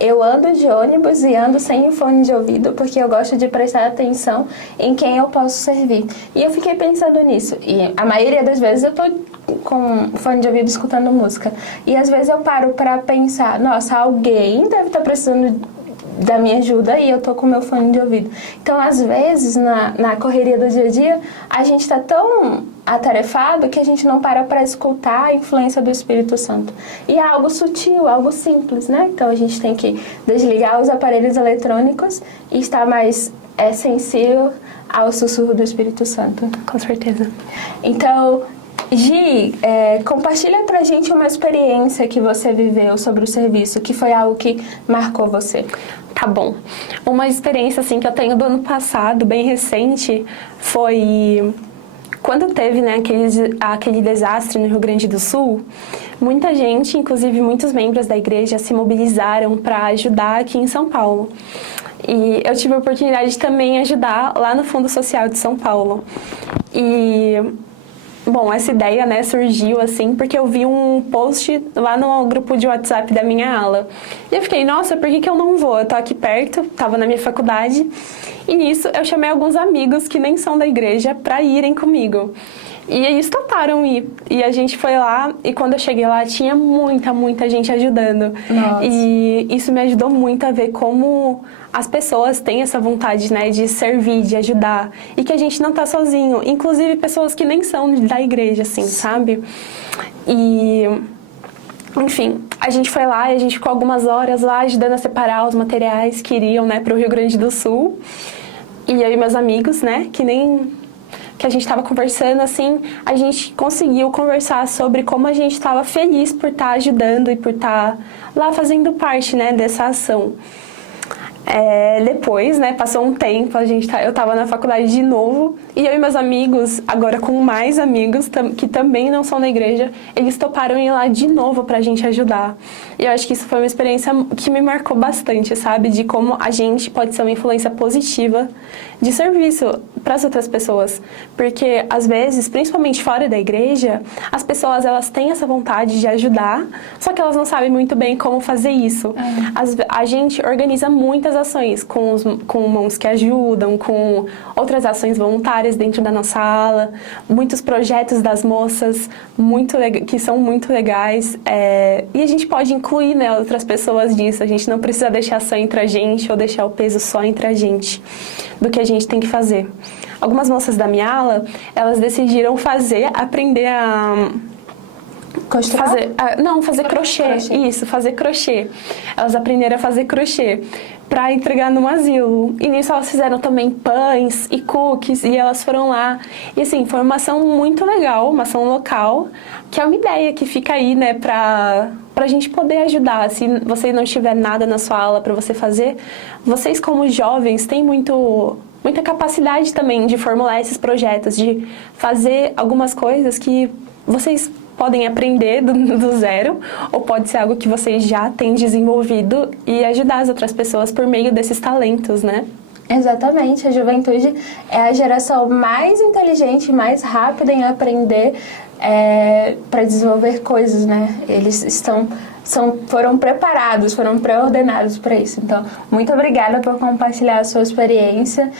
Eu ando de ônibus e ando sem o fone de ouvido porque eu gosto de prestar atenção em quem eu posso servir. E eu fiquei pensando nisso. E a maioria das vezes eu tô com o fone de ouvido escutando música. E às vezes eu paro pra pensar, nossa, alguém deve estar precisando da minha ajuda e eu tô com o meu fone de ouvido. Então, às vezes, na correria do dia a dia, a gente tá tão atarefado que a gente não para escutar a influência do Espírito Santo. E é algo sutil, algo simples, né? Então, a gente tem que desligar os aparelhos eletrônicos e estar mais sensível ao sussurro do Espírito Santo. Com certeza. Então, Gi, compartilha pra gente uma experiência que você viveu sobre o serviço, que foi algo que marcou você. Tá bom. Uma experiência assim que eu tenho do ano passado, bem recente, foi quando teve, né, aquele desastre no Rio Grande do Sul. Muita gente, inclusive muitos membros da igreja, se mobilizaram para ajudar aqui em São Paulo. E eu tive a oportunidade de também ajudar lá no Fundo Social de São Paulo. E bom, essa ideia, né, surgiu assim porque eu vi um post lá no grupo de WhatsApp da minha ala. E eu fiquei, nossa, por que eu não vou? Eu tô aqui perto, tava na minha faculdade. E nisso eu chamei alguns amigos que nem são da igreja pra irem comigo. E eles toparam ir. E a gente foi lá, e quando eu cheguei lá, tinha muita gente ajudando. Nossa. E isso me ajudou muito a ver como as pessoas têm essa vontade, né, de servir, de ajudar. E que a gente não tá sozinho. Inclusive pessoas que nem são da igreja, assim, sabe? E enfim, a gente foi lá e a gente ficou algumas horas lá ajudando a separar os materiais que iriam, né, pro Rio Grande do Sul. E eu e meus amigos, né, que a gente estava conversando, assim, a gente conseguiu conversar sobre como a gente estava feliz por estar ajudando e por estar lá fazendo parte, né, dessa ação. Depois, né, passou um tempo, eu estava na faculdade de novo, e eu e meus amigos, agora com mais amigos que também não são da igreja, eles toparam ir lá de novo pra gente ajudar. E eu acho que isso foi uma experiência que me marcou bastante, sabe? De como a gente pode ser uma influência positiva de serviço para as outras pessoas. Porque, às vezes, principalmente fora da igreja, as pessoas, elas têm essa vontade de ajudar, só que elas não sabem muito bem como fazer isso. A gente organiza muitas ações com mãos que ajudam, com outras ações voluntárias dentro da nossa ala, muitos projetos das moças que são muito legais, e a gente pode incluir, né, outras pessoas disso. A gente não precisa deixar só entre a gente ou deixar o peso só entre a gente do que a gente tem que fazer. Algumas moças da minha ala, elas decidiram aprender a Costurar? fazer crochê. Isso, fazer crochê. Elas aprenderam a fazer crochê para entregar no asilo. E nisso elas fizeram também pães e cookies, e elas foram lá. E assim, foi uma ação muito legal, uma ação local, que é uma ideia que fica aí, né, pra gente poder ajudar. Se você não tiver nada na sua aula para você fazer, vocês como jovens têm muita capacidade também de formular esses projetos, de fazer algumas coisas que vocês podem aprender do zero, ou pode ser algo que vocês já têm desenvolvido e ajudar as outras pessoas por meio desses talentos, né? Exatamente, a juventude é a geração mais inteligente, mais rápida em aprender para desenvolver coisas, né? Eles foram preparados, foram pré-ordenados para isso. Então, muito obrigada por compartilhar a sua experiência.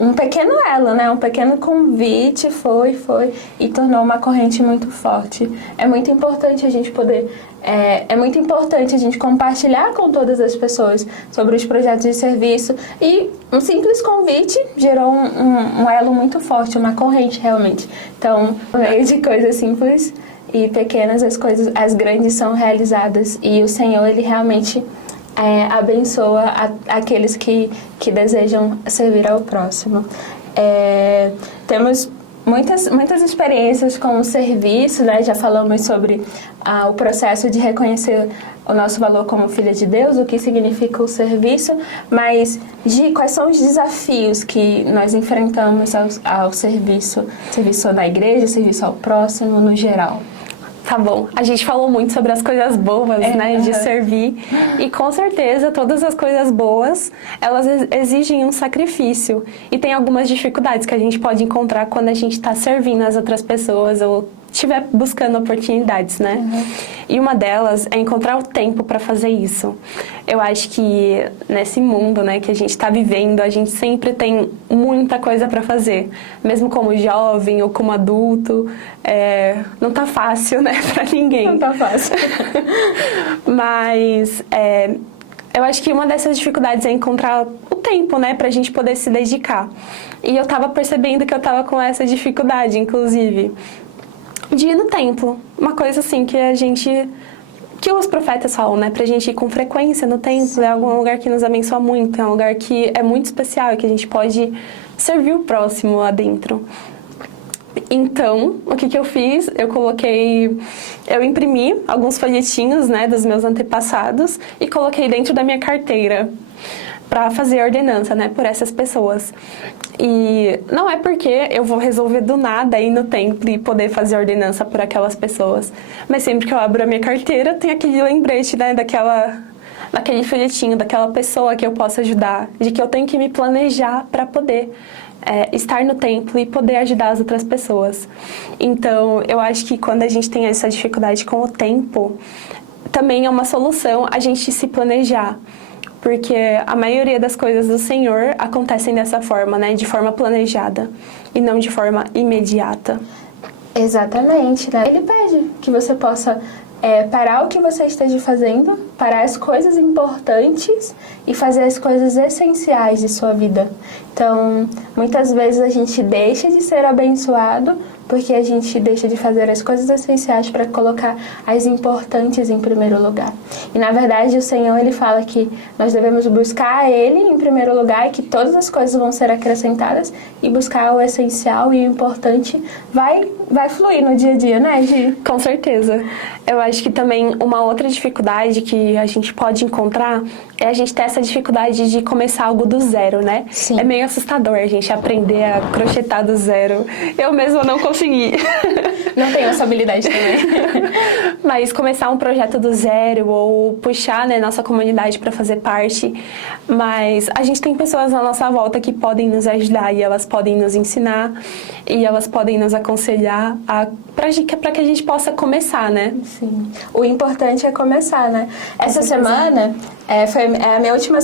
Um pequeno elo, né? Um pequeno convite foi e tornou uma corrente muito forte. É muito importante a gente muito importante a gente compartilhar com todas as pessoas sobre os projetos de serviço, e um simples convite gerou um elo muito forte, uma corrente realmente. Então, por meio de coisas simples e pequenas, as grandes são realizadas, e o Senhor, Ele realmente abençoa aqueles que desejam servir ao próximo. Temos muitas experiências com o serviço, né? Já falamos sobre o processo de reconhecer o nosso valor como filha de Deus, o que significa o serviço, mas, Gi, quais são os desafios que nós enfrentamos ao serviço na igreja, serviço ao próximo no geral? Tá bom. A gente falou muito sobre as coisas boas, né, de servir. E com certeza, todas as coisas boas, elas exigem um sacrifício. E tem algumas dificuldades que a gente pode encontrar quando a gente está servindo as outras pessoas ou estiver buscando oportunidades, né? E uma delas é encontrar o tempo para fazer isso. Eu acho que nesse mundo, né, que a gente está vivendo, a gente sempre tem muita coisa para fazer. Mesmo como jovem ou como adulto, não tá fácil, né, para ninguém. Não tá fácil. Mas eu acho que uma dessas dificuldades é encontrar o tempo, né, pra gente poder se dedicar. E eu tava percebendo que eu tava com essa dificuldade, inclusive, de ir no templo. Uma coisa assim que os profetas falam, né, pra gente ir com frequência no templo. É algum lugar que nos abençoa muito, é um lugar que é muito especial e que a gente pode servir o próximo lá dentro. Então, o que eu fiz? Eu imprimi alguns folhetinhos, né, dos meus antepassados e coloquei dentro da minha carteira para fazer a ordenança, né, por essas pessoas. E não é porque eu vou resolver do nada ir no templo e poder fazer a ordenança por aquelas pessoas, mas sempre que eu abro a minha carteira tem aquele lembrete, né, daquele folhetinho, daquela pessoa que eu posso ajudar, de que eu tenho que me planejar para poder estar no templo e poder ajudar as outras pessoas. Então, eu acho que quando a gente tem essa dificuldade com o tempo, também é uma solução a gente se planejar. Porque a maioria das coisas do Senhor acontecem dessa forma, né? De forma planejada e não de forma imediata. Exatamente, né? Ele pede que você possa parar o que você esteja fazendo, parar as coisas importantes e fazer as coisas essenciais de sua vida. Então, muitas vezes a gente deixa de ser abençoado porque a gente deixa de fazer as coisas essenciais para colocar as importantes em primeiro lugar. E, na verdade, o Senhor, Ele fala que nós devemos buscar Ele em primeiro lugar e que todas as coisas vão ser acrescentadas e buscar o essencial e o importante vai fluir no dia a dia, né, Gi? Com certeza. Eu acho que também uma outra dificuldade que a gente pode encontrar é a gente ter essa dificuldade de começar algo do zero, né? Sim. É meio assustador a gente aprender a crochetar do zero. Eu mesma não consegui. Não tenho essa habilidade também. Mas começar um projeto do zero ou puxar, né, nossa comunidade para fazer parte. Mas a gente tem pessoas na nossa volta que podem nos ajudar e elas podem nos ensinar e elas podem nos aconselhar para que a gente possa começar, né? Sim. O importante é começar, né? Essa semana foi a minha última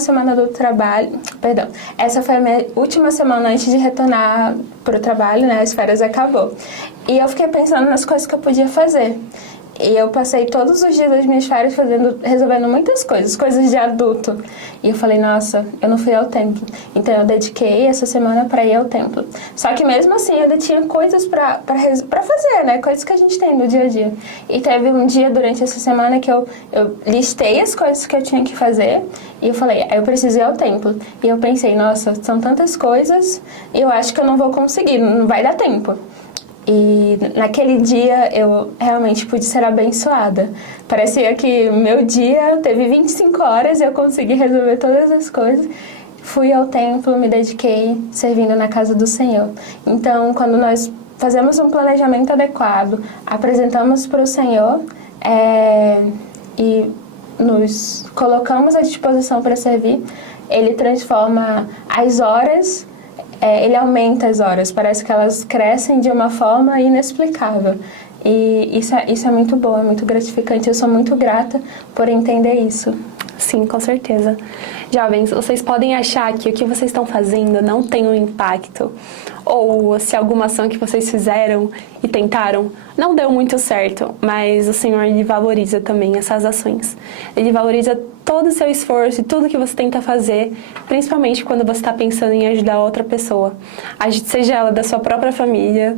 semana do trabalho. Perdão. Essa foi a minha última semana antes de retornar para o trabalho, né? As férias acabou. E eu fiquei pensando nas coisas que eu podia fazer. E eu passei todos os dias das minhas férias resolvendo muitas coisas de adulto. E eu falei, nossa, eu não fui ao templo. Então eu dediquei essa semana para ir ao templo. Só que mesmo assim eu ainda tinha coisas para fazer, né? Coisas que a gente tem no dia a dia. E teve um dia durante essa semana que eu listei as coisas que eu tinha que fazer. E eu falei, eu preciso ir ao templo. E eu pensei, nossa, são tantas coisas, eu acho que eu não vou conseguir, não vai dar tempo. E naquele dia eu realmente pude ser abençoada. Parecia que meu dia teve 25 horas e eu consegui resolver todas as coisas. Fui ao templo, me dediquei servindo na casa do Senhor. Então, quando nós fazemos um planejamento adequado, apresentamos para o Senhor e nos colocamos à disposição para servir, Ele transforma as horas. Ele aumenta as horas, parece que elas crescem de uma forma inexplicável. E isso é muito bom, é muito gratificante. Eu sou muito grata por entender isso. Sim, com certeza. Jovens, vocês podem achar que o que vocês estão fazendo não tem um impacto, ou se alguma ação que vocês fizeram e tentaram não deu muito certo, mas o Senhor, Ele valoriza também essas ações. Ele valoriza todo o seu esforço e tudo que você tenta fazer, principalmente quando você está pensando em ajudar outra pessoa, seja ela da sua própria família,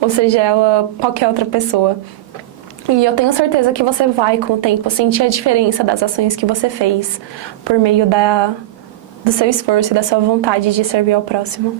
ou seja ela qualquer outra pessoa. E eu tenho certeza que você vai, com o tempo, sentir a diferença das ações que você fez por meio do seu esforço e da sua vontade de servir ao próximo.